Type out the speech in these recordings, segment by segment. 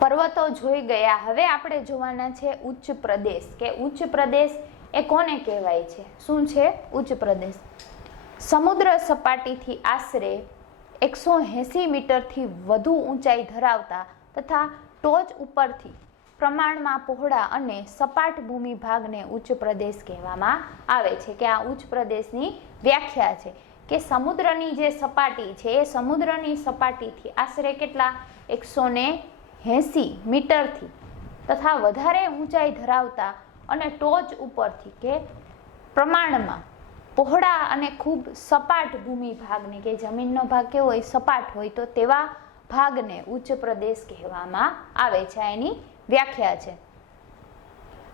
પર્વતો જોઈ ગયા, હવે આપણે જોવાના છે ઉચ્ચ પ્રદેશ કે ઉચ્ચ પ્રદેશ એ કોને કહેવાય છે. શું છે ઉચ્ચ પ્રદેશ? સમુદ્ર સપાટીથી આશરે 180 મીટરથી વધુ ઊંચાઈ ધરાવતા તથા ટોચ ઉપરથી પ્રમાણમાં પહોળા અને સપાટ ભૂમિ ભાગને ઉચ્ચ પ્રદેશ કહેવામાં આવે છે. કે આ ઉચ્ચ પ્રદેશની વ્યાખ્યા છે કે સમુદ્રની જે સપાટી છે એ સમુદ્રની સપાટીથી આશરે કેટલા 180 મીટરથી તથા વધારે ઊંચાઈ ધરાવતા અને ટોચ ઉપરથી કે પ્રમાણમાં પહોળા અને ખૂબ સપાટ ભૂમિ ભાગને, કે જમીનનો ભાગ કેવો હોય સપાટ હોય તો તેવા ભાગને ઉચ્ચ પ્રદેશ કહેવામાં આવે છે. એની વ્યાખ્યા છે.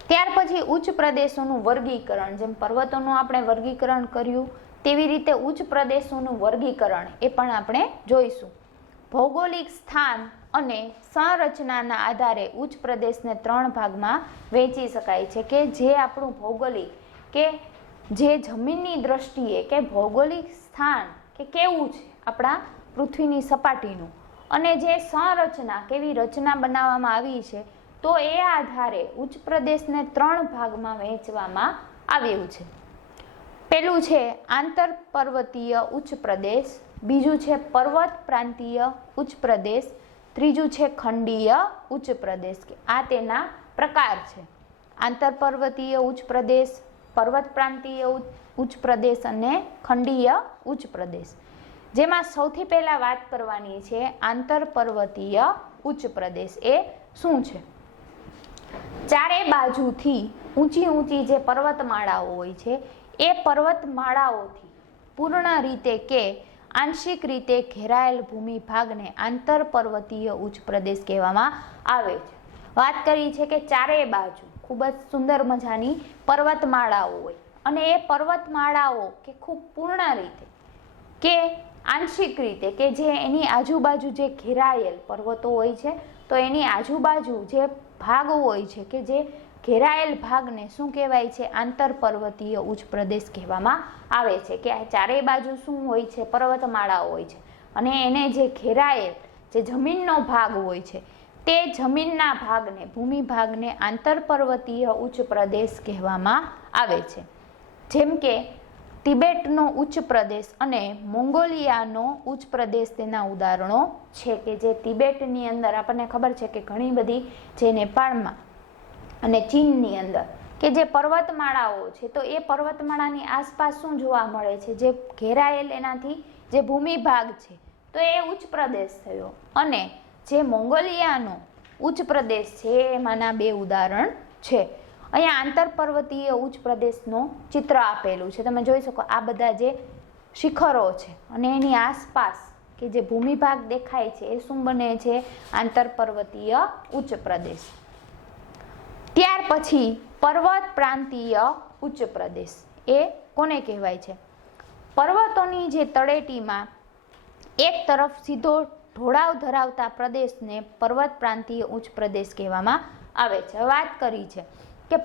ત્યાર પછી ઉચ્ચ પ્રદેશોનું વર્ગીકરણ, જેમ પર્વતોનું આપણે વર્ગીકરણ કર્યું તેવી રીતે ઉચ્ચ પ્રદેશોનું વર્ગીકરણ એ પણ આપણે જોઈશું. ભૌગોલિક સ્થાન અને સંરચનાના આધારે ઉચ્ચ પ્રદેશને 3 ભાગમાં વહેંચી શકાય છે. કે જે આપણું ભૌગોલિક કે જે જમીનની દ્રષ્ટિએ કે ભૌગોલિક સ્થાન કે કેવું છે આપણા પૃથ્વીની સપાટીનું અને જે સંરચના કેવી રચના બનાવવામાં આવી છે તો એ આધારે ઉચ્ચ પ્રદેશને 3 ભાગમાં વહેંચવામાં આવ્યું છે. પેલું છે આંતર પર્વતીય ઉચ્ચ પ્રદેશ, બીજું છે પર્વત પ્રાંતીય ઉચ્ચ પ્રદેશ, ત્રીજું છે ખંડીય ઉચ્ચ પ્રદેશ. કે આ તેના પ્રકાર છે. આંતર પર્વતીય ઉચ્ચ પ્રદેશ, પર્વત પ્રાંતીય ઉચ્ચ પ્રદેશ અને ખંડીય ઉચ્ચ પ્રદેશ. જેમાં સૌથી પહેલા વાત કરવાની છે આંતર પર્વતીય ઉચ્ચ પ્રદેશ. એ શું છે? ચારે બાજુથી ઊંચી ઊંચી જે પર્વતમાળાઓ હોય છે એ પર્વતમાળાઓથી પૂર્ણ રીતે કે આંશિક રીતે ઘેરાયેલ ભૂમિ ભાગને આંતર પર્વતીય ઉચ્ચ પ્રદેશ કહેવામાં આવે છે. વાત કરી છે કે ચારે બાજુ ખૂબ જ સુંદર મજાની પર્વતમાળાઓ હોય અને એ પર્વતમાળાઓ કે ખૂબ પૂર્ણ રીતે કે આંશિક રીતે કે જે એની આજુબાજુ જે ઘેરાયેલ પર્વતો હોય છે તો એની આજુબાજુ જે ભાગ હોય છે કે જે ઘેરાયેલ ભાગને શું કહેવાય છે? આંતર પર્વતીય ઉચ્ચ પ્રદેશ કહેવામાં આવે છે. કે ચારે બાજુ શું હોય છે? પર્વતમાળાઓ હોય છે અને એને જે ઘેરાયેલ જે જમીનનો ભાગ હોય છે તે જમીનના ભાગને ભૂમિ ભાગને આંતર પર્વતીય ઉચ્ચ પ્રદેશ કહેવામાં આવે છે. જેમ કે તિબેટનો ઉચ્ચ પ્રદેશ અને મોંગોલિયાનો ઉચ્ચ પ્રદેશ તેના ઉદાહરણો છે. કે જે તિબેટની અંદર આપણને ખબર છે કે ઘણી બધી જે નેપાળમાં અને ચીનની અંદર કે જે પર્વતમાળાઓ છે તો એ પર્વતમાળાની આસપાસ શું જોવા મળે છે? જે ઘેરાયેલ એનાથી જે ભૂમિ ભાગ છે તો એ ઉચ્ચ પ્રદેશ થયો. અને જે મોંગોલિયાનો ઉચ્ચ પ્રદેશ છે એમાંના 2 ઉદાહરણ છે. અહીંયા આંતર પર્વતીય ઉચ્ચ પ્રદેશનો ચિત્ર આપેલું છે. તમે જોઈ શકો આ બધા જે શિખરો છે અને એની આસપાસ કે જે ભૂમિ ભાગ દેખાય છે એ શું બને છે? આંતર પર્વતીય ઉચ્ચ પ્રદેશ. ત્યાર પછી પર્વત પ્રાંતીય ઉચ્ચ પ્રદેશ એ કોને કહેવાય છે? પર્વતોની જે તળેટીમાં એક તરફ સીધો ઢોળાવ ધરાવતા પ્રદેશને પર્વત પ્રાંતીય ઉચ્ચ પ્રદેશ કહેવામાં આવે છે. વાત કરી છે કે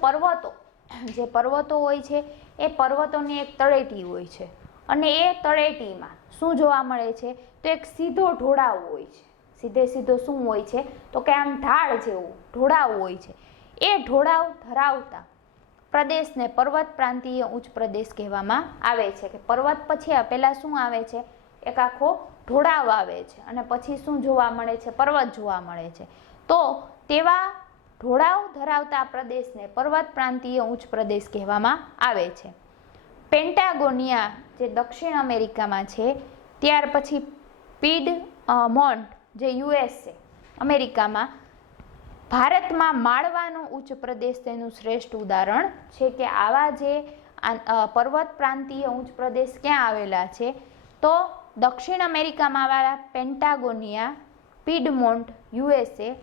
જે પર્વતો હોય છે એ પર્વતોની એક તળેટી હોય છે અને એ તળેટીમાં શું જોવા મળે છે? તો એક સીધો ઢોળાવ હોય છે. સીધો શું હોય છે? તો કે આમ ઢાળ જેવું ઢોળાવ હોય છે. એ ઢોળાવ ધરાવતા પ્રદેશને પર્વત પ્રાંતીય ઉચ્ચ પ્રદેશ કહેવામાં આવે છે. કે પર્વત પછી પહેલા શું આવે છે? એક આખો ઢોળાવ આવે છે અને પછી શું જોવા મળે છે? પર્વત જોવા મળે છે. તો તેવા ઢોળાવ ધરાવતા પ્રદેશને પર્વત પ્રાંતીય ઉચ્ચ પ્રદેશ કહેવામાં આવે છે. પેન્ટાગોનિયા જે દક્ષિણ અમેરિકામાં છે, ત્યાર પછી પીડમોન્ટ જે યુએસ છે અમેરિકામાં, ભારતમાં માળવાનો ઉચ્ચ પ્રદેશ તેનું શ્રેષ્ઠ ઉદાહરણ છે. કે આવા જે પર્વત પ્રાંતીય ઉચ્ચ પ્રદેશ ક્યાં આવેલા છે? તો દક્ષિણ અમેરિકામાં આવેલા પેન્ટાગોનિયા, પીડમોન્ટ યુએસએ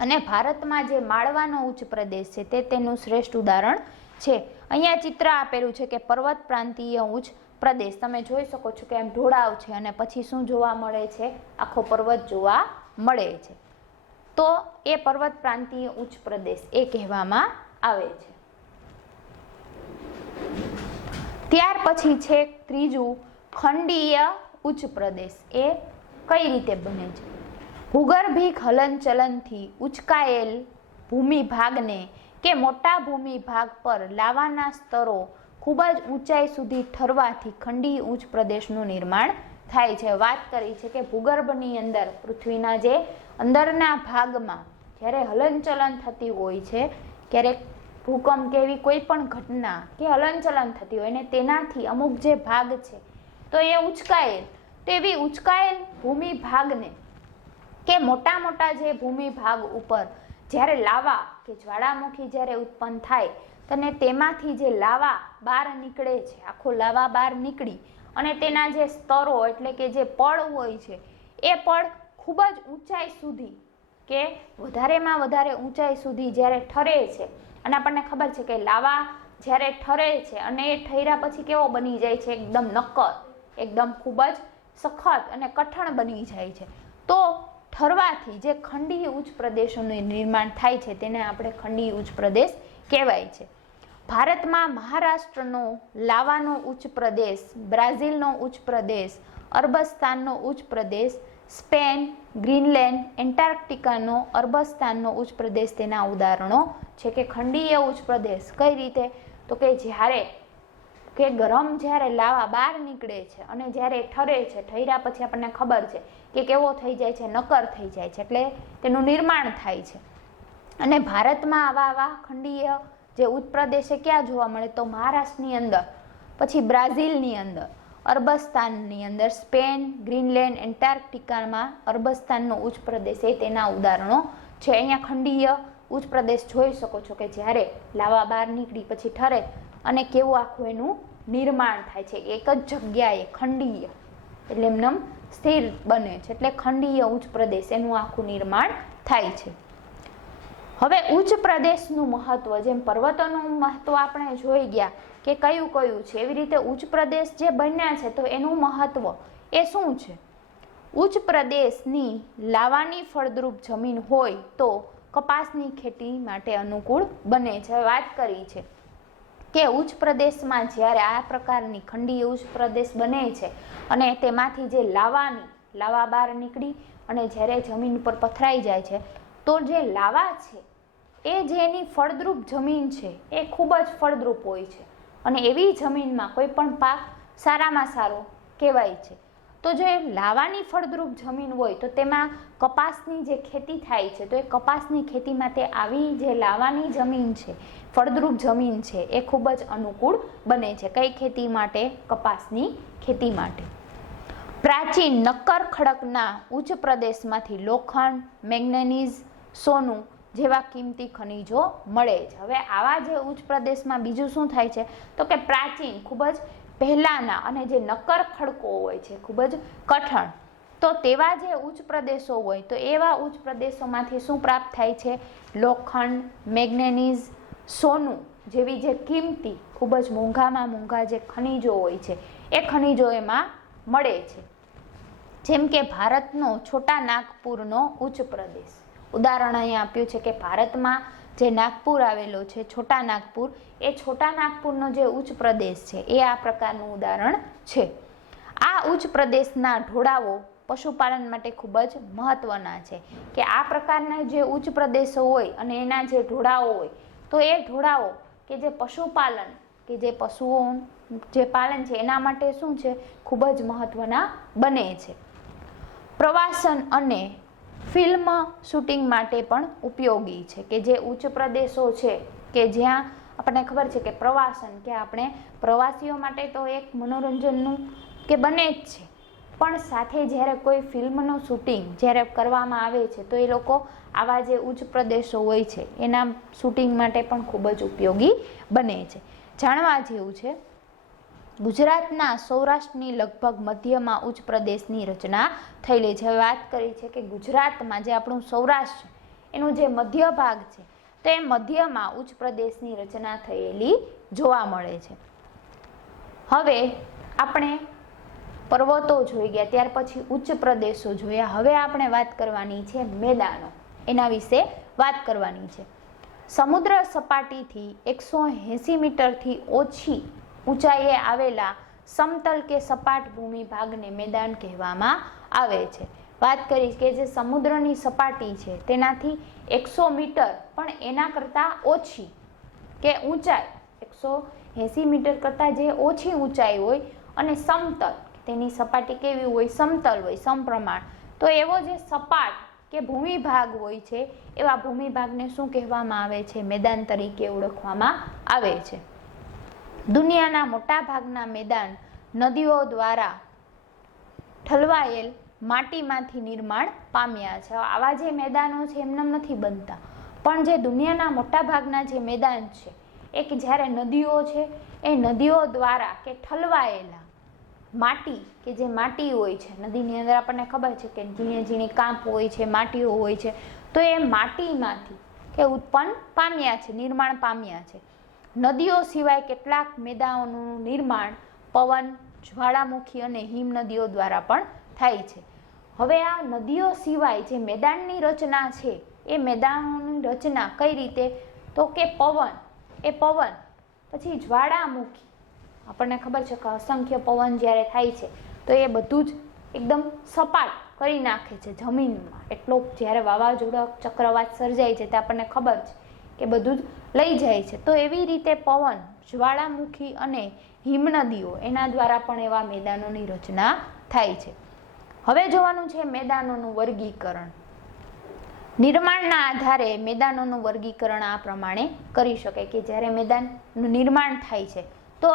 અને ભારતમાં જે માળવાનો ઉચ્ચ પ્રદેશ છે તે તેનું શ્રેષ્ઠ ઉદાહરણ છે. અહીંયા ચિત્ર આપેલું છે કે પર્વત પ્રાંતીય ઉચ્ચ પ્રદેશ. તમે જોઈ શકો છો કે એમ ઢોળાવ છે અને પછી શું જોવા મળે છે? આખો પર્વત જોવા મળે છે. તો એ પર્વત પ્રાંતીય ઉચ્ચ પ્રદેશ એ કહેવામાં આવે છે. ત્યાર પછી છે ત્રીજું ખંડીય ઉચ્ચ પ્રદેશ. એ કઈ રીતે બને છે? ભૂગર્ભિક હલનચલનથી ઉચકાયેલ ભૂમિભાગને કે મોટા ભૂમિભાગ પર લાવાના સ્તરો ખૂબ જ ઊંચાઈ સુધી ઠરવાથી ખંડીય ઉચ્ચ પ્રદેશનું નિર્માણ થાય છે. વાત કરી છે કે ભૂગર્ભની અંદર પૃથ્વીના જે અંદરના ભાગમાં જ્યારે હલનચલન થતી હોય છે, ક્યારેક ભૂકંપ કે એવી કોઈ પણ ઘટના કે હલનચલન થતી હોય ને તેનાથી અમુક જે ભાગ છે તો એ ઉચકાયેલ, તો એવી ઉચકાયેલ ભૂમિભાગને કે મોટા મોટા જે ભૂમિભાગ ઉપર જ્યારે લાવા કે જ્વાળામુખી જ્યારે ઉત્પન્ન થાય અને તેમાંથી જે લાવા બહાર નીકળે છે, આખો લાવા બહાર નીકળી અને તેના જે સ્તરો એટલે કે જે પડ હોય છે એ પડ ખૂબ જ ઊંચાઈ સુધી કે વધારેમાં વધારે ઊંચાઈ સુધી જ્યારે ઠરે છે, અને આપણને ખબર છે કે લાવા જ્યારે ઠરે છે અને એ ઠર્યા પછી કેવો બની જાય છે, એકદમ નક્કર, એકદમ ખૂબ જ સખત અને કઠણ બની જાય છે. તો ઠરવાથી જે ખંડીય ઉચ્ચ પ્રદેશોનું નિર્માણ થાય છે તેને આપણે ખંડીય ઉચ્ચ પ્રદેશ કહેવાય છે. ભારતમાં મહારાષ્ટ્રનો લાવાનો ઉચ્ચ પ્રદેશ, બ્રાઝિલનો ઉચ્ચ પ્રદેશ, અરબસ્તાનનો ઉચ્ચ પ્રદેશ, સ્પેન, ગ્રીનલેન્ડ, એન્ટાર્કટિકાનો અરબસ્તાનનો ઉચ્ચ પ્રદેશ તેના ઉદાહરણો છે કે ખંડીય ઉચ્ચ પ્રદેશ કઈ રીતે, તો કે જ્યારે કે ગરમ જ્યારે લાવા બહાર નીકળે છે અને જ્યારે ઠરે છે, ઠર્યા પછી આપણને ખબર છે કે કેવો થઈ જાય છે, નક્કર થઈ જાય છે, એટલે તેનું નિર્માણ થાય છે. અને ભારતમાં આવા ખંડીય જે ઉચ્ચ પ્રદેશ ક્યાં જોવા મળે, તો મહારાષ્ટ્રની અંદર, પછી બ્રાઝિલની અંદર, અરબસ્તાનની અંદર, સ્પેન, ગ્રીનલેન્ડ, એન્ટાર્કટિકામાં અરબસ્તાનનો ઉચ્ચ પ્રદેશ એ તેના ઉદાહરણો છે. અહીંયા ખંડીય ઉચ્ચ પ્રદેશ જોઈ શકો છો કે જ્યારે લાવા બહાર નીકળી પછી ઠરે અને કેવું આખું એનું નિર્માણ થાય છે, એક જ જગ્યાએ ખંડીય એટલે એમને સ્થિર બને છે, એટલે ખંડીય ઉચ્ચ પ્રદેશ એનું આખું નિર્માણ થાય છે. હવે ઉચ્ચ પ્રદેશનું મહત્વ, જેમ પર્વતોનું મહત્વ આપણે જોઈ ગયા કે કયું કયું છે, એવી રીતે ઉચ્ચ પ્રદેશ જે બન્યા છે તો એનું મહત્વ એ શું છે. ઉચ્ચ પ્રદેશની લાવાની ફળદ્રુપ જમીન હોય તો કપાસની ખેતી માટે અનુકૂળ બને છે. વાત કરી છે કે ઉચ્ચ પ્રદેશમાં જ્યારે આ પ્રકારની ખંડીય ઉચ્ચ પ્રદેશ બને છે અને તેમાંથી જે લાવા બહાર નીકળી અને જ્યારે જમીન પર પથરાઈ જાય છે તો જે લાવા છે એ જેની ફળદ્રુપ જમીન છે એ ખૂબ જ ફળદ્રુપ હોય છે અને એવી જમીનમાં કોઈ પણ પાક સારામાં સારો કહેવાય છે. તો જે લાવાની ફળદ્રુપ જમીન હોય તો તેમાં કપાસની જે ખેતી થાય છે તો એ કપાસની ખેતી માટે આવી જે લાવાની જમીન છે, ફળદ્રુપ જમીન છે એ ખૂબ જ અનુકૂળ બને છે. કઈ ખેતી માટે? કપાસની ખેતી માટે. પ્રાચીન નક્કર ખડકના ઉચ્ચ પ્રદેશમાંથી લોખંડ, મેંગેનીઝ, સોનું જેવા કિંમતી ખનિજો મળે છે. હવે આવા જે ઉચ્ચ પ્રદેશમાં બીજું શું થાય છે તો કે પ્રાચીન ખૂબ જ પહેલાના અને જે નક્કર ખડકો હોય છે ખૂબ જ કઠણ, તો તેવા જે ઉચ્ચ પ્રદેશો હોય તો એવા ઉચ્ચ પ્રદેશોમાંથી શું પ્રાપ્ત થાય છે? લોખંડ, મેંગેનીઝ, સોનું જેવી જે કિંમતી ખૂબ જ મોંઘામાં મોંઘા જે ખનિજો હોય છે એ ખનિજો એમાં મળે છે. જેમ કે ભારતનો છોટા નાગપુરનો ઉચ્ચ પ્રદેશ, ઉદાહરણ અહીંયા આપ્યું છે કે ભારતમાં જે નાગપુર આવેલો છે, છોટા નાગપુર, એ છોટા નાગપુરનો જે ઉચ્ચ પ્રદેશ છે એ આ પ્રકારનું ઉદાહરણ છે. આ ઉચ્ચ પ્રદેશના ઢોળાવો પશુપાલન માટે ખૂબ જ મહત્વના છે કે આ પ્રકારના જે ઉચ્ચ પ્રદેશો હોય અને એના જે ઢોળાવો હોય તો એ ઢોળાવો કે જે પશુપાલન કે જે પશુઓ જે પાલન છે એના માટે શું છે? ખૂબ જ મહત્વના બને છે. પ્રવાસન અને ફિલ્મ શૂટિંગ માટે પણ ઉપયોગી છે કે જે ઉચ્ચ પ્રદેશો છે કે જ્યાં આપણને ખબર છે કે પ્રવાસન કે આપણે પ્રવાસીઓ માટે તો એક મનોરંજનનું કે બને જ છે, પણ સાથે જ્યારે કોઈ ફિલ્મનું શૂટિંગ જ્યારે કરવામાં આવે છે તો એ લોકો આવા જે ઉચ્ચ પ્રદેશો હોય છે એના શૂટિંગ માટે પણ ખૂબ જ ઉપયોગી બને છે. જાણવા જેવું છે, ગુજરાતના સૌરાષ્ટ્રની લગભગ મધ્યમાં ઉચ્ચ પ્રદેશની રચના થયેલી છે. વાત કરી છે કે ગુજરાતમાં જે આપણું સૌરાષ્ટ્ર એનું જે મધ્ય ભાગ છે તો એ મધ્યમાં ઉચ્ચ પ્રદેશની રચના થયેલી જોવા મળે છે. હવે આપણે પર્વતો જોઈ ગયા, ત્યાર પછી ઉચ્ચ પ્રદેશો જોયા. હવે આપણે વાત કરવાની છે મેદાનો, એના વિશે વાત કરવાની છે. સમુદ્ર સપાટીથી 180 મીટરથી ઓછી ઊંચાઈએ આવેલા સમતલ કે સપાટ ભૂમિ ભાગને મેદાન કહેવામાં આવે છે. વાત કરી કે જે સમુદ્રની સપાટી છે તેનાથી 100 મીટર પણ એના કરતાં ઓછી કે ઊંચાઈ 180 મીટર કરતાં જે ઓછી ઊંચાઈ હોય અને સમતલ, તેની સપાટી કેવી હોય? સમતલ હોય, સમપ્રમાણ. તો એવો જે સપાટ કે ભૂમિભાગ હોય છે એવા ભૂમિભાગને શું કહેવામાં આવે છે? મેદાન તરીકે ઓળખવામાં આવે છે. દુનિયાના મોટા ભાગના મેદાન નદીઓ દ્વારા ઠલવાયેલ માટીમાંથી નિર્માણ પામ્યા છે. આવા જે મેદાનો છે એમનેમ નથી બનતા, પણ જે દુનિયાના મોટા ભાગના જે મેદાન છે એ કે જ્યારે નદીઓ છે એ નદીઓ દ્વારા કે ઠલવાયેલા માટી, કે જે માટી હોય છે નદીની અંદર, આપણને ખબર છે કે ઝીણી ઝીણી કાંપ હોય છે, માટીઓ હોય છે, તો એ માટીમાંથી કે ઉત્પન્ન પામ્યા છે, નિર્માણ પામ્યા છે. નદીઓ સિવાય કેટલાક મેદાનોનું નિર્માણ પવન, જ્વાળામુખી અને હિમનદીઓ દ્વારા પણ થાય છે. હવે આ નદીઓ સિવાય જે મેદાનની રચના છે એ મેદાનોની રચના કઈ રીતે? તો કે પવન, એ પવન પછી જ્વાળામુખી, આપણને ખબર છે કે અસંખ્ય પવન જ્યારે થાય છે તો એ બધું જ એકદમ સપાટ કરી નાખે છે જમીનમાં. એટલો જ્યારે વાવાઝોડા ચક્રવાત સર્જાય છે તે આપણને ખબર છે કે બધું જ લઈ જાય છે. તો એવી રીતે પવન, જ્વાળામુખી અને હિમનદીઓ, એના દ્વારા પણ એવા મેદાનોની રચના થાય છે. હવે જોવાનું છે મેદાનોનું વર્ગીકરણ. નિર્માણના આધારે મેદાનોનું વર્ગીકરણ આ પ્રમાણે કરી શકાય કે જ્યારે મેદાનનું નિર્માણ થાય છે તો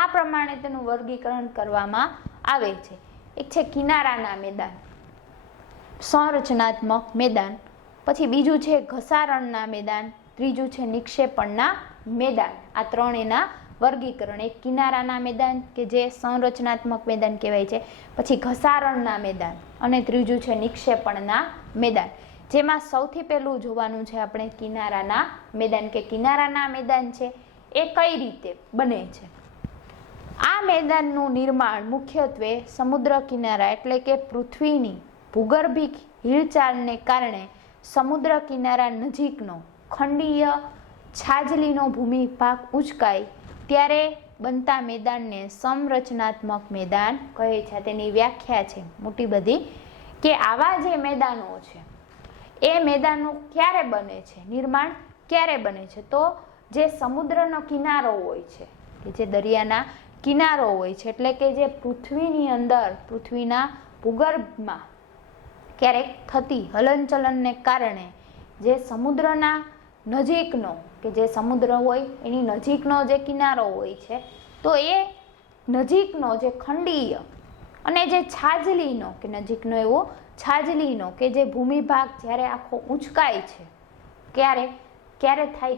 આ પ્રમાણે તેનું વર્ગીકરણ કરવામાં આવે છે. એક છે કિનારાના મેદાન, સંરચનાત્મક મેદાન, પછી બીજું છે ઘસારણના મેદાન, ત્રીજું છે નિક્ષેપણના મેદાન. આ ત્રણ એના વર્ગીકરણ. એક કિનારાના મેદાન કે જે સંરચનાત્મક મેદાન કહેવાય છે, પછી ઘસારણના મેદાન અને ત્રીજું છે નિક્ષેપણના મેદાન. જેમાં સૌથી પહેલું જોવાનું છે આપણે કિનારાના મેદાન, કે કિનારાના મેદાન છે એ કઈ રીતે બને છે. આ મેદાનનું નિર્માણ મુખ્યત્વે સમુદ્ર કિનારા એટલે કે પૃથ્વીની ભૂગર્ભિક હિલચાલને કારણે સમુદ્ર કિનારા નજીકનો ખંડીય છાજલીનો ભૂમિભાગ ઉંચકાય ત્યારે બનતા મેદાનને સમરચનાત્મક મેદાન કહે છે. તેની વ્યાખ્યા છે મોટી બધી, કે આવા જે મેદાનો છે એ મેદાનો ક્યારે બને છે, નિર્માણ ક્યારે બને છે? તો જે સમુદ્રનો કિનારો હોય છે, કે જે દરિયાના કિનારો હોય છે, એટલે કે જે પૃથ્વીની અંદર, પૃથ્વીના ભૂગર્ભમાં ક્યારેક થતી હલનચલનને કારણે જે સમુદ્રના નજીકનો, કે જે સમુદ્ર હોય એની નજીકનો જે કિનારો હોય છે, તો એ નજીકનો જે ખંડીય અને જે છાજલીનો, કે નજીકનો એવો છાજલીનો કે જે ભૂમિભાગ જ્યારે આખો ઊંચકાય છે, ક્યારે થાય?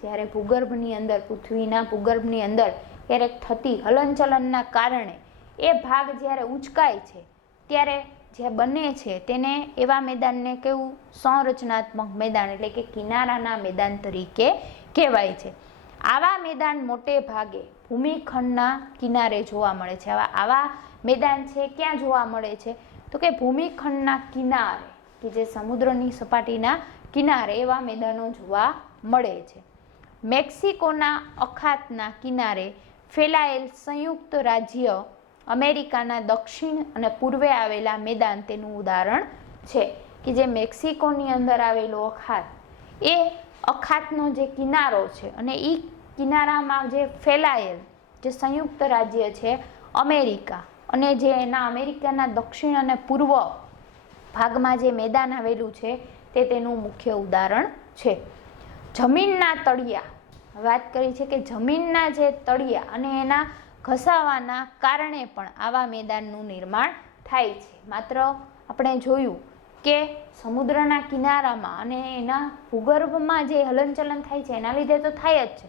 જ્યારે ભૂગર્ભની અંદર, પૃથ્વીના ભૂગર્ભની અંદર ક્યારેક થતી હલનચલનના કારણે એ ભાગ જ્યારે ઊંચકાય છે ત્યારે જે બને છે તેને એવા મેદાનને કેવું? સંરચનાત્મક મેદાન એટલે કે કિનારાના મેદાન તરીકે કહેવાય છે. આવા મેદાન મોટે ભાગે ભૂમિખંડના કિનારે જોવા મળે છે. આવા મેદાન છે ક્યાં જોવા મળે છે? તો કે ભૂમિખંડના કિનારે, કે જે સમુદ્રની સપાટીના કિનારે એવા મેદાનો જોવા મળે છે. મેક્સિકોના અખાતના કિનારે ફેલાયેલ સંયુક્ત રાજ્ય અમેરિકાના દક્ષિણ અને પૂર્વે આવેલા મેદાન તેનું ઉદાહરણ છે. કે જે મેક્સિકોની અંદર આવેલો અખાત, એ અખાતનો જે કિનારો છે અને એ કિનારામાં જે ફેલાયેલ જે સંયુક્ત રાજ્ય છે અમેરિકા, અને જે એના અમેરિકાના દક્ષિણ અને પૂર્વ ભાગમાં જે મેદાન આવેલું છે તે તેનું મુખ્ય ઉદાહરણ છે. જમીનના તળિયા, વાત કરી છે કે જમીનના જે તળિયા અને એના ઘસાવાના કારણે પણ આવા મેદાનનું નિર્માણ થાય છે. માત્ર આપણે જોયું કે સમુદ્રના કિનારામાં અને એના ભૂગર્ભમાં જે હલનચલન થાય છે એના લીધે તો થાય જ છે,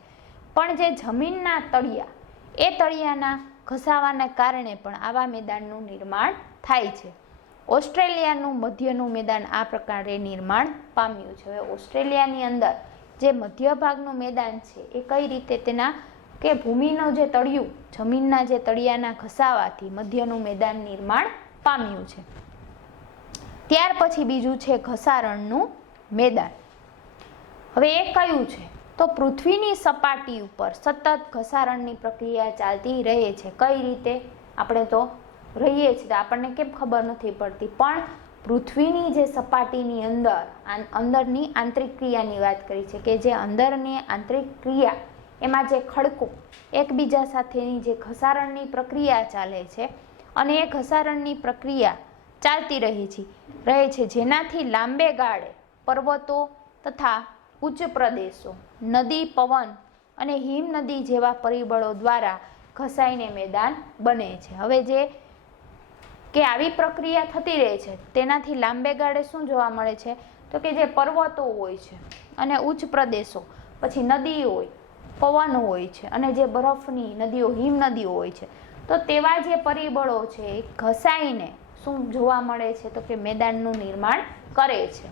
પણ જે જમીનના તળિયા, એ તળિયાના ઘસાવાને કારણે પણ આવા મેદાનનું નિર્માણ થાય છે. ઓસ્ટ્રેલિયાનું મધ્યનું મેદાન આ પ્રકારે નિર્માણ પામ્યું છે. હવે ઓસ્ટ્રેલિયાની અંદર જે મધ્ય ભાગનું મેદાન છે એ કઈ રીતે તેના કે ભૂમિનું જે તળિયું, જમીનના જે તળિયાના ઘસાવાથી મધ્યનું મેદાન નિર્માણ પામ્યું છે. ત્યાર પછી બીજું છે ઘસારણનું મેદાન. હવે એ કયું છે? તો પૃથ્વીની સપાટી ઉપર સતત ઘસારણની પ્રક્રિયા ચાલતી રહે છે. કઈ રીતે? આપણે તો રહીએ છીએ તો આપણને કેમ ખબર નથી પડતી, પણ પૃથ્વીની જે સપાટીની અંદરની આંતરિક ક્રિયાની વાત કરી છે કે જે અંદરની આંતરિક ક્રિયા એમાં જે ખડકો એકબીજા સાથેની જે ઘસારણની પ્રક્રિયા ચાલે છે અને એ ઘસારણની પ્રક્રિયા ચાલતી રહે છે જેનાથી લાંબે ગાળે પર્વતો તથા ઉચ્ચ પ્રદેશો નદી પવન અને હિમનદી જેવા પરિબળો દ્વારા ઘસાઈને મેદાન બને છે. હવે જે કે આવી પ્રક્રિયા થતી રહે છે તેનાથી લાંબે ગાળે શું જોવા મળે છે તો કે જે પર્વતો હોય છે અને ઉચ્ચ પ્રદેશો, પછી નદી હોય, પવન હોય છે અને જે બરફની નદીઓ હિમ નદીઓ હોય છે તો તેવા જે પરિબળો છે એ ઘસાઈને શું જોવા મળે છે તો કે મેદાનનું નિર્માણ કરે છે.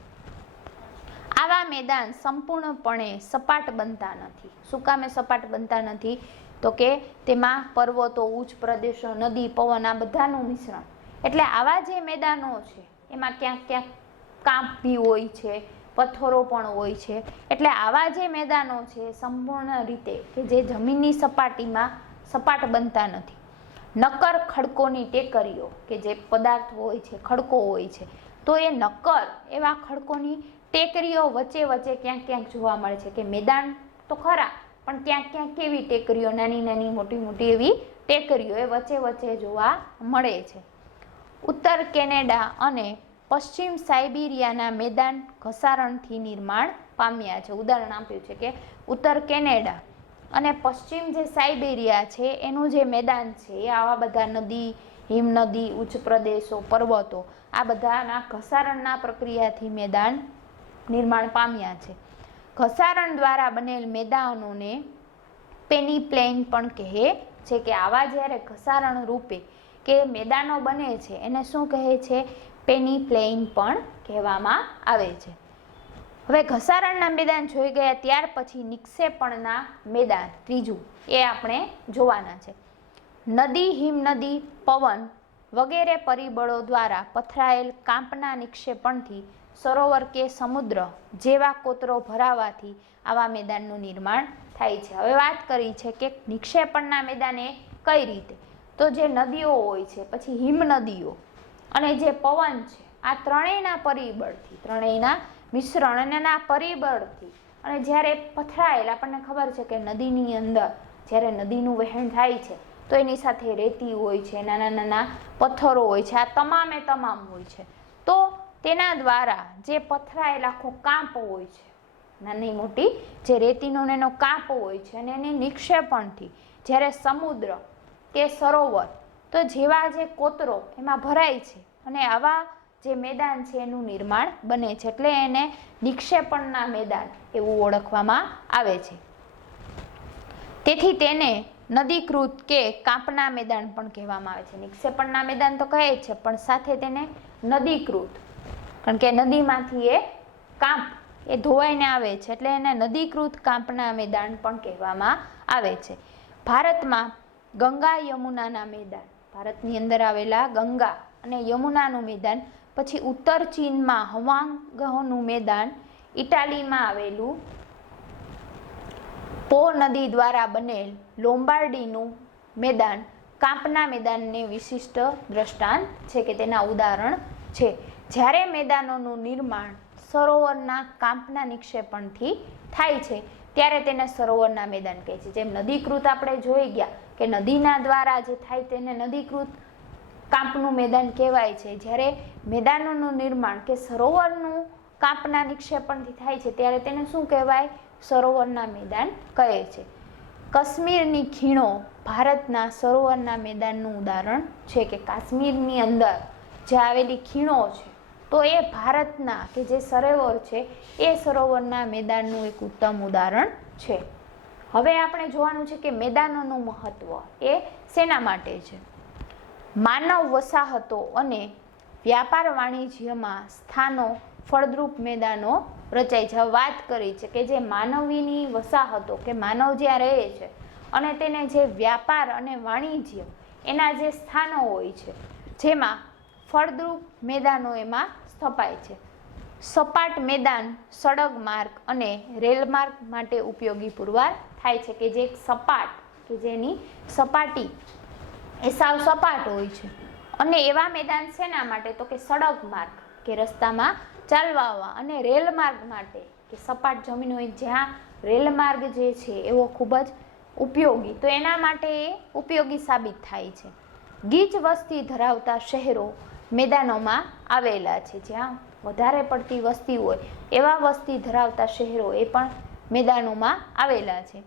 આવા મેદાન સંપૂર્ણપણે સપાટ બનતા નથી. શું કામે સપાટ બનતા નથી તો કે તેમાં પર્વતો, ઉચ્ચ પ્રદેશો, નદી, પવન આ બધાનું મિશ્રણ. એટલે આવા જે મેદાનો છે એમાં ક્યાંક ક્યાંક કાંપ બી હોય છે, પથ્થરો પણ હોય છે. એટલે આવા જે મેદાનો છે સંપૂર્ણ રીતે કે જે જમીનની સપાટીમાં સપાટ બનતા નથી. નક્કર ખડકોની ટેકરીઓ કે જે પદાર્થ હોય છે, ખડકો હોય છે, તો એ નક્કર એવા ખડકોની ટેકરીઓ વચ્ચે વચ્ચે ક્યાંક ક્યાંક જોવા મળે છે કે મેદાન તો ખરા પણ ક્યાંક ક્યાંક કેવી ટેકરીઓ, નાની નાની મોટી મોટી એવી ટેકરીઓ એ વચ્ચે વચ્ચે જોવા મળે છે. ઉત્તર કેનેડા અને પશ્ચિમ સાઇબિરિયાના મેદાન ઘસારણથી નિર્માણ પામ્યા છે. ઉદાહરણ આપ્યું છે કે ઉત્તર કેનેડા અને પશ્ચિમ જે સાઇબેરિયા છે એનું જે મેદાન છે એ આવા બધા નદી, હિમનદી, ઉચ્ચ પ્રદેશો, પર્વતો આ બધાના ઘસારણના પ્રક્રિયાથી મેદાન નિર્માણ પામ્યા છે. ઘસારણ દ્વારા બનેલ મેદાનોને પેનીપ્લેન પણ કહે છે કે આવા જ્યારે ઘસારણ રૂપે કે મેદાનો બને છે એને શું કહે છે? પેનીપ્લેન પણ કહેવામાં આવે છે. હવે ઘસારણના મેદાન જોઈ ગયા, ત્યાર પછી નિક્ષેપણના મેદાન ત્રીજું એ આપણે જોવાના છે. નદી, હિમનદી, પવન વગેરે પરિબળો દ્વારા પથરાયેલ કાંપના નિક્ષેપણથી સરોવર કે સમુદ્ર જેવા કોતરો ભરાવાથી આવા મેદાનનું નિર્માણ થાય છે. હવે વાત કરી છે કે નિક્ષેપણના મેદાન એ કઈ રીતે, તો જે નદીઓ હોય છે, પછી હિમનદીઓ અને જે પવન છે આ ત્રણેયના પરિબળથી, ત્રણેયના મિશ્રણ અને એના પરિબળથી અને જ્યારે પથરાયેલ, આપણને ખબર છે કે નદીની અંદર જ્યારે નદીનું વહેણ થાય છે તો એની સાથે રેતી હોય છે, નાના નાના પથ્થરો હોય છે, આ તમામે તમામ હોય છે. તો તેના દ્વારા જે પથરાયેલ આખો કાંપ હોય છે, નાની મોટી જે રેતીનો એનો કાંપ હોય છે અને એની નિક્ષેપણથી જ્યારે સમુદ્ર કે સરોવર તો જેવા જે કોતરો એમાં ભરાય છે અને આવા જે મેદાન છે એનું નિર્માણ બને છે. એટલે એને નિક્ષેપણના મેદાન એવું ઓળખવામાં આવે છે. તેથી તેને નદીકૃત કે કાંપના મેદાન પણ કહેવામાં આવે છે. નિક્ષેપણના મેદાન તો કહે જ છે પણ સાથે તેને નદીકૃત, કારણ કે નદીમાંથી એ કાંપ એ ધોવાઈને આવે છે એટલે એને નદીકૃત કાંપના મેદાન પણ કહેવામાં આવે છે. ભારતમાં ગંગા યમુનાના મેદાન, ભારતની અંદર આવેલા ગંગા અને યમુનાનું મેદાન, પછી ઉત્તર ચીનમાં હવાંગનું મેદાન, ઇટાલીમાં આવેલું પો નદી દ્વારા બનેલ લોમ્બાર્ડીનું મેદાન કાંપના મેદાનને વિશિષ્ટ દ્રષ્ટાંત છે કે તેના ઉદાહરણ છે. જ્યારે મેદાનોનું નિર્માણ સરોવરના કાંપના નિક્ષેપણથી થાય છે ત્યારે તેને સરોવરના મેદાન કહે છે. જેમ નદીકૃત આપણે જોઈ ગયા કે નદીના દ્વારા જે થાય તેને નદીકૃત કાંપનું મેદાન કહેવાય છે. જ્યારે મેદાનોનું નિર્માણ કે સરોવરનું કાંપના નિક્ષેપણથી થાય છે ત્યારે તેને શું કહેવાય? સરોવરના મેદાન કહે છે. કાશ્મીરની ખીણો ભારતના સરોવરના મેદાનનું ઉદાહરણ છે કે કાશ્મીરની અંદર જે આવેલી ખીણો છે તો એ ભારતના કે જે સરોવર છે એ સરોવરના મેદાનનું એક ઉત્તમ ઉદાહરણ છે. હવે આપણે જોવાનું છે કે મેદાનોનું મહત્વ એ શેના માટે છે. માનવ વસાહતો અને વ્યાપાર વાણિજ્યમાં સ્થાનો ફળદ્રુપ મેદાનો રચાય છે. વાત કરી છે કે જે માનવીની વસાહતો કે માનવ જ્યાં રહે છે અને તેને જે વ્યાપાર અને વાણિજ્ય એના જે સ્થાનો હોય છે જેમાં ફળદ્રુપ મેદાનો એમાં સ્થપાય છે. સપાટ મેદાન સડક માર્ગ અને રેલમાર્ગ માટે ઉપયોગી પુરવાર થાય છે કે જે સપાટ કે જેની સપાટી એ સાવ સપાટ હોય છે અને એવા મેદાન શેના માટે તો કે સડક માર્ગ કે રસ્તામાં ચાલવા આવવા, અને રેલમાર્ગ માટે કે સપાટ જમીન હોય જ્યાં રેલમાર્ગ જે છે એવો ખૂબ જ ઉપયોગી, તો એના માટે એ ઉપયોગી સાબિત થાય છે. ગીચ વસ્તી ધરાવતા શહેરો મેદાનોમાં આવેલા છે. જ્યાં વધારે પડતી વસ્તી હોય એવા વસ્તી ધરાવતા શહેરો એ પણ મેદાનોમાં આવેલા છે.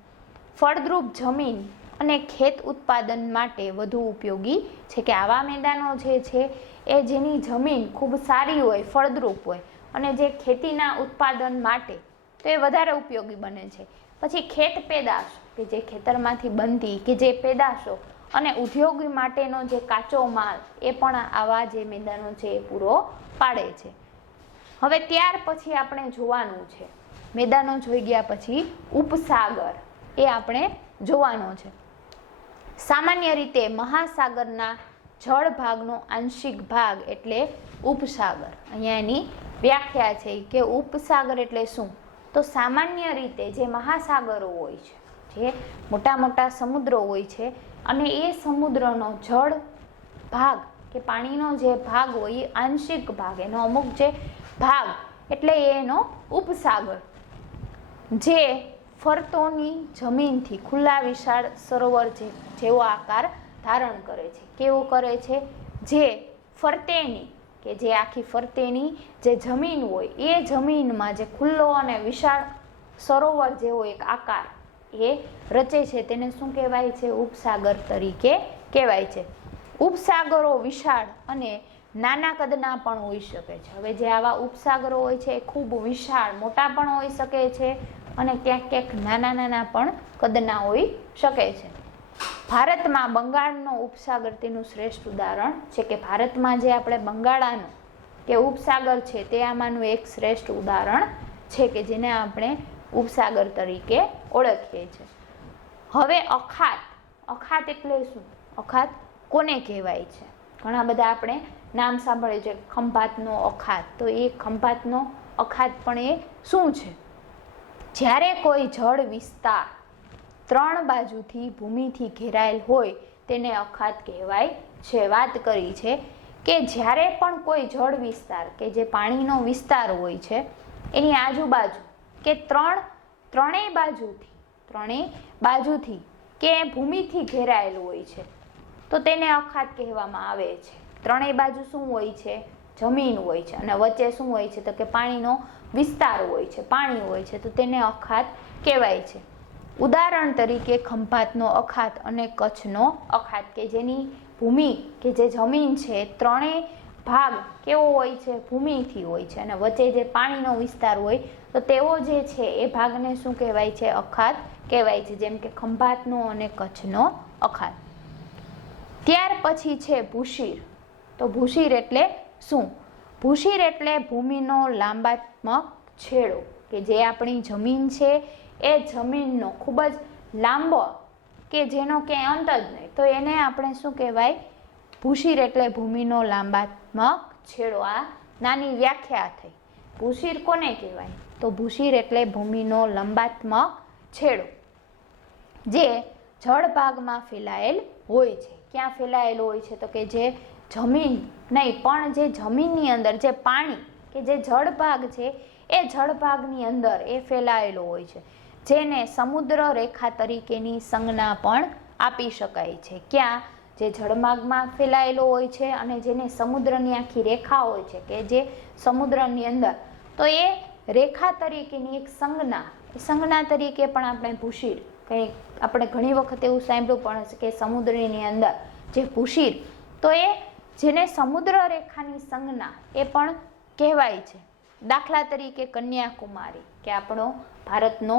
ફળદ્રુપ જમીન અને ખેત ઉત્પાદન માટે વધુ ઉપયોગી છે, કે આવા મેદાનો જે છે એ જેની જમીન ખૂબ સારી હોય, ફળદ્રુપ હોય, અને જે ખેતીના ઉત્પાદન માટે તો એ વધારે ઉપયોગી બને છે. પછી ખેત પેદાશ, કે જે ખેતરમાંથી બનતી કે જે પેદાશો અને ઉદ્યોગ માટેનો જે કાચો માલ એ પણ આવા જે મેદાનો છે એ પૂરો પાડે છે. હવે ત્યાર પછી આપણે જોવાનું છે, મેદાનો જોઈ ગયા પછી ઉપસાગર એ આપણે જોવાનો છે. સામાન્ય રીતે મહાસાગરના જળ ભાગનો આંશિક ભાગ એટલે ઉપસાગર. અહીંયા એની વ્યાખ્યા છે કે ઉપસાગર એટલે શું, તો સામાન્ય રીતે જે મહાસાગરો હોય છે, જે મોટા મોટા સમુદ્રો હોય છે, અને એ સમુદ્રનો જળ ભાગ કે પાણીનો જે ભાગ હોય એ આંશિક ભાગ, એનો અમુક જે ભાગ એટલે એનો ઉપસાગર, જે ફરતોની જમીનથી ખુલ્લા વિશાળ સરોવર જેવો આકાર ધારણ કરે છે. કેવો કરે છે, જે ફરતેની કે જે આખી ફરતેની જે જમીન હોય એ જમીનમાં જે ખુલ્લો અને વિશાળ સરોવર જેવો એક આકાર એ રચે છે, તેને શું કહેવાય છે, ઉપસાગર તરીકે કહેવાય છે. ઉપસાગરો વિશાળ અને નાના કદના પણ હોઈ શકે છે. હવે જે આવા ઉપસાગરો હોય છે એ ખૂબ વિશાળ મોટા પણ હોઈ શકે છે, અને ક્યાંક ક્યાંક નાના નાના પણ કદના હોઈ શકે છે. ભારતમાં બંગાળનો ઉપસાગર તેનું શ્રેષ્ઠ ઉદાહરણ છે, કે ભારતમાં જે આપણે બંગાળાનો કે ઉપસાગર છે તે આમાંનું એક શ્રેષ્ઠ ઉદાહરણ છે, કે જેને આપણે ઉપસાગર તરીકે ઓળખીએ છીએ. હવે અખાત, અખાત એટલે શું, અખાત કોને કહેવાય છે, ઘણા બધા આપણે નામ સાંભળે છે, ખંભાતનો અખાત, તો એ ખંભાતનો અખાત પણ એ શું છે, જ્યારે કોઈ જળ વિસ્તાર 3 બાજુથી ભૂમિથી ઘેરાયેલ હોય તેને અખાત કહેવાય છે. વાત કરી છે કે જ્યારે પણ કોઈ જળ વિસ્તાર કે જે પાણીનો વિસ્તાર હોય છે એની આજુબાજુ કે ત્રણેય બાજુથી કે ભૂમિથી ઘેરાયેલ હોય છે તો તેને અખાત કહેવામાં આવે છે. ત્રણેય બાજુ શું હોય છે, જમીન હોય છે, અને વચ્ચે શું હોય છે, તો કે પાણીનો વિસ્તાર હોય છે, પાણી હોય છે, તો તેને અખાત કહેવાય છે. ઉદાહરણ તરીકે ખંભાતનો અખાત અને કચ્છનો અખાત, કે જેની ભૂમિ કે જે જમીન છે ત્રણેય ભાગ કેવો હોય છે, ભૂમિથી હોય છે, અને વચ્ચે જે પાણીનો વિસ્તાર હોય તો તેવો જે છે એ ભાગને શું કહેવાય છે, અખાત કહેવાય છે, જેમ કે ખંભાતનો અને કચ્છનો અખાત. ત્યાર પછી છે ભૂશીર. તો ભૂશીર એટલે શું, ભૂશીર એટલે ભૂમિનો લાંબાત્મક છેડો, કે જે આપણી જમીન છે એ જમીનનો ખૂબ જ લાંબો કે જેનો ક્યાંય અંત જ નહીં, તો એને આપણે શું કહેવાય, ભૂશીર એટલે ભૂમિનો લાંબાત્મક છેડો. આ નાની વ્યાખ્યા થઈ. ભૂશીર કોને કહેવાય, તો ભૂશીર એટલે ભૂમિનો લંબાત્મક છેડો જે જળ ભાગમાં ફેલાયેલ હોય છે. ક્યાં ફેલાયેલ હોય છે, તો કે જે જમીન નહીં પણ જે જમીનની અંદર જે પાણી કે જે જળ ભાગ છે એ જળ ભાગની અંદર એ ફેલાયેલો હોય છે, જેને સમુદ્ર રેખા તરીકેની સંજ્ઞા પણ આપી શકાય છે. ક્યાં, જે જળમાર્ગમાં ફેલાયેલો હોય છે અને જેને સમુદ્રની આખી રેખા હોય છે કે જે સમુદ્રની અંદર, તો એ રેખા તરીકેની એક સંજ્ઞા તરીકે પણ આપણે ભૂશીર, કંઈ આપણે ઘણી વખત એવું સાંભળ્યું પણ હશે કે સમુદ્રની અંદર જે ભૂશીર, તો એ જેને સમુદ્ર રેખાની સંજ્ઞા એ પણ કહેવાય છે. દાખલા તરીકે કન્યાકુમારી, કે આપણો ભારતનો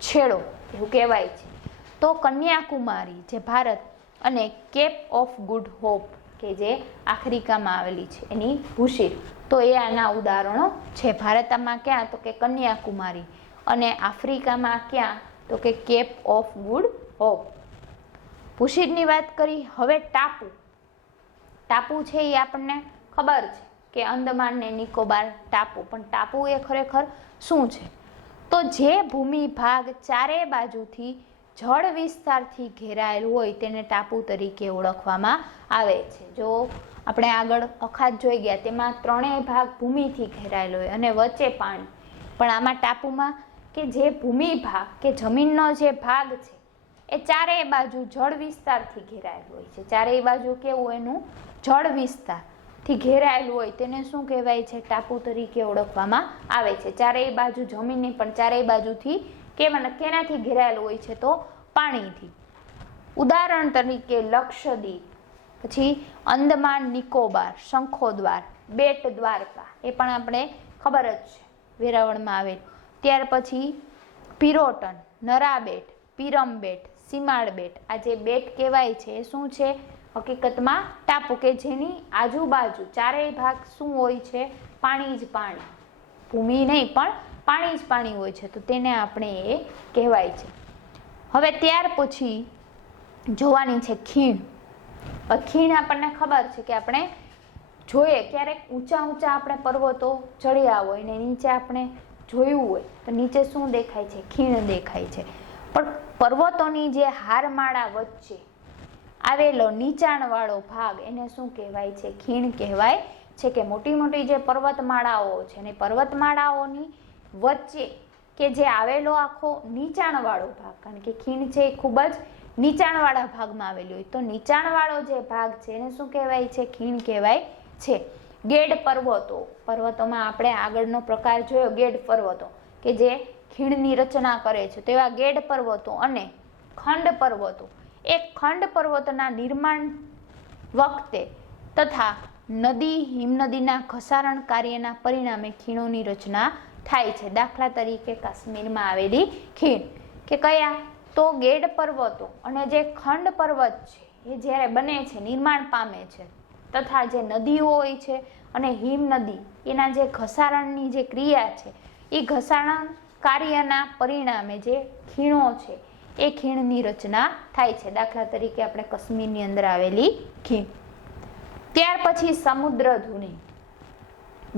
છેડો એવું કહેવાય છે, તો કન્યાકુમારી જે ભારત અને કેપ ઓફ ગુડ હોપ કે જે આફ્રિકામાં આવેલી છે એની ભૂશીર, તો એ આના ઉદાહરણો છે. ભારતમાં ક્યાં, તો કે કન્યાકુમારી, અને આફ્રિકામાં ક્યાં, તો કે કેપ ઓફ ગુડ હોપ. ભૂશીરની વાત કરી. હવે ટાપુ છે એ આપણને ખબર છે કે અંદમાન ને નિકોબાર ટાપુ, પણ ટાપુ એ ખરેખર શું છે, તો જે ભૂમિ ભાગ ચારે બાજુથી જળ વિસ્તારથી ઘેરાયેલ હોય તેને ટાપુ તરીકે ઓળખવામાં આવે છે. જો આપણે આગળ અખાત જોઈ ગયા, તેમાં ત્રણેય ભાગ ભૂમિથી ઘેરાયેલો હોય અને વચ્ચે પાણી. પણ આમાં ટાપુમાં કે જે ભૂમિ ભાગ કે જમીનનો જે ભાગ છે એ ચારેય બાજુ જળ વિસ્તારથી ઘેરાયેલું હોય છે. ચારેય બાજુ કેવું એનું જળ વિસ્તારથી ઘેરાયેલું હોય તેને શું કહેવાય છે? ટાપુ તરીકે ઓળખવામાં આવે છે. ચારેય બાજુ જમીનની પણ ચારેય બાજુથી કેનાથી ઘેરાયેલું હોય છે? તો પાણીથી. ઉદાહરણ તરીકે લક્ષદ્વીપ, પછી અંદમાન નિકોબાર, શંખોદ્વાર, બેટ દ્વારકા, એ પણ આપણે ખબર જ છે વેરાવળમાં આવેલ. ત્યાર પછી પિરોટન, નરાબેટ, પીરમબેટ, સીમાડબેટ. આ જે બેટ કહેવાય છે એ શું છે? હકીકતમાં ટાપુ કે જેની આજુબાજુ ચારેય ભાગ શું હોય છે? પાણી જ પાણી, ભૂમિ નહીં પણ પાણી જ પાણી હોય છે, તો તેને આપણે એ કહેવાય છે. હવે ત્યાર પછી જોવાની છે ખીણ. ખીણ આપણને ખબર છે કે આપણે જોઈએ ક્યારેક ઊંચા ઊંચા આપણે પર્વતો ચડ્યા હોય ને નીચે આપણે જોયું હોય તો નીચે શું દેખાય છે? ખીણ દેખાય છે. પણ પર્વતોની જે હારમાળા વચ્ચે આવેલો નીચાણવાળો ભાગ એને શું કહેવાય છે? ખીણ કહેવાય છે. કે મોટી મોટી જે પર્વતમાળાઓ છે ને પર્વતમાળાઓની વચ્ચે કે જે આવેલો આખો નીચાણવાળો ભાગ, કારણ કે ખીણ છે એ ખૂબ જ નીચાણવાળા ભાગમાં આવેલી હોય, તો નીચાણવાળો જે ભાગ છે એને શું કહેવાય છે? ખીણ કહેવાય છે. ગેડ પર્વતો, પર્વતોમાં આપણે આગળનો પ્રકાર જોયો ગેડ પર્વતો કે જે ખીણની રચના કરે છે, તેવા ગેડ પર્વતો અને ખંડ પર્વતો. એ ખંડ પર્વતોના નિર્માણ વખતે તથા નદી હિમનદીના ઘસારણ કાર્યના પરિણામે ખીણોની રચના થાય છે. દાખલા તરીકે કાશ્મીરમાં આવેલી ખીણ કે કયા? તો ગેડ પર્વતો અને જે ખંડ પર્વત છે એ જ્યારે બને છે, નિર્માણ પામે છે, તથા જે નદીઓ હોય છે અને હિમનદી એના જે ઘસારણની જે ક્રિયા છે એ ઘસારણ કાર્યના પરિણામે જે ખીણો છે એ ખીણની રચના થાય છે. દાખલા તરીકે આપણે કાશ્મીરની અંદર આવેલી ખીણ. ત્યાર પછી સમુદ્ર ધુની.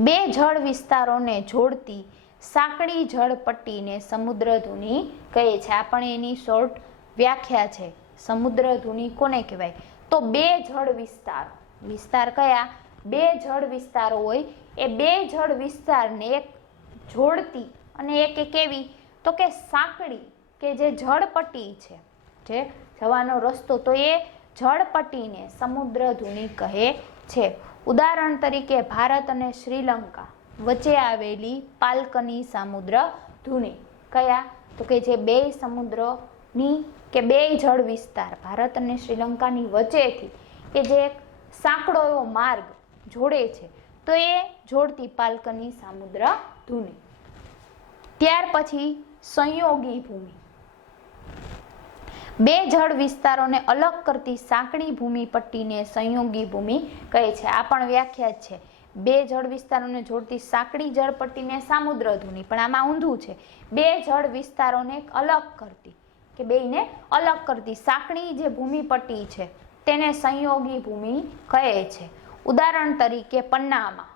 બે જળ વિસ્તારોને જોડતી સાંકડી જળપટ્ટીને સમુદ્ર ધુની કહે છે. આ પણ એની શોર્ટ વ્યાખ્યા છે. સમુદ્ર ધુની કોને કહેવાય? તો બે જળ વિસ્તારો. વિસ્તાર કયા? બે જળ વિસ્તારો હોય, એ બે જળ વિસ્તારને એક જોડતી અને એક કેવી? તો કે સાંકડી કે જે જળપટ્ટી છે, જે જવાનો રસ્તો, તો એ જળપટ્ટીને સમુદ્ર ધુની કહે છે. ઉદાહરણ તરીકે ભારત અને શ્રીલંકા વચ્ચે આવેલી પાલકની સમુદ્ર ધુની. કયા? તો કે જે બે સમુદ્રની કે બે જળ વિસ્તાર ભારત અને શ્રીલંકાની વચ્ચેથી કે જે એક સાંકડો એવો માર્ગ જોડે છે, તો એ જોડતી પાલકની સમુદ્ર ધુની. ત્યાર પછી સંયોગી ભૂમિ. બે જળ વિસ્તારોને અલગ કરતી સાંકડી ભૂમિ પટ્ટીને સંયોગી ભૂમિ કહે છે. આ પણ વ્યાખ્યા છે. બે જળ વિસ્તારોને જોડતી સાંકડી જળપટ્ટીને સમુદ્ર ધુની, પણ આમાં ઊંધું છે. બે જળ વિસ્તારોને અલગ કરતી કે બેને અલગ કરતી સાંકડી જે ભૂમિ પટ્ટી છે તેને સંયોગી ભૂમિ કહે છે. ઉદાહરણ તરીકે પન્નામાં,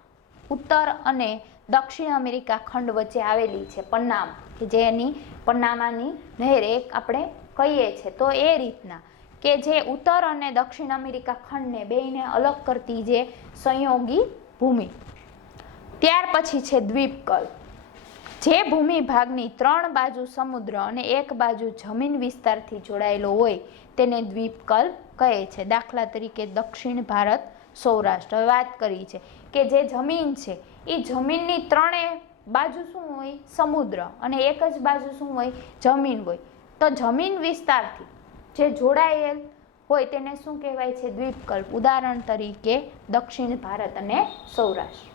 ઉત્તર અને દક્ષિણ અમેરિકા ખંડ વચ્ચે આવેલી છે પન્નામાં, કે જેની પન્નામાની નહેર એક આપણે કહીએ છે. તો એ રીતના કે જે ઉત્તર અને દક્ષિણ અમેરિકા ખંડને બેને અલગ કરતી જે સંયોગી ભૂમિ. ત્યાર પછી છે દ્વીપકલ્પ. જે ભૂમિ ભાગની ત્રણ બાજુ સમુદ્ર અને એક બાજુ જમીન વિસ્તારથી જોડાયેલો હોય તેને દ્વીપકલ્પ કહે છે. દાખલા તરીકે દક્ષિણ ભારત, સૌરાષ્ટ્ર વાત કરી છે કે જે જમીન છે એ જમીનની ત્રણે બાજુ શું હોય? સમુદ્ર, અને એક જ બાજુ શું હોય? જમીન હોય. તો જમીન વિસ્તારથી જે જોડાયેલ હોય તેને શું કહેવાય છે? દ્વીપકલ્પ. ઉદાહરણ તરીકે દક્ષિણ ભારત અને સૌરાષ્ટ્ર.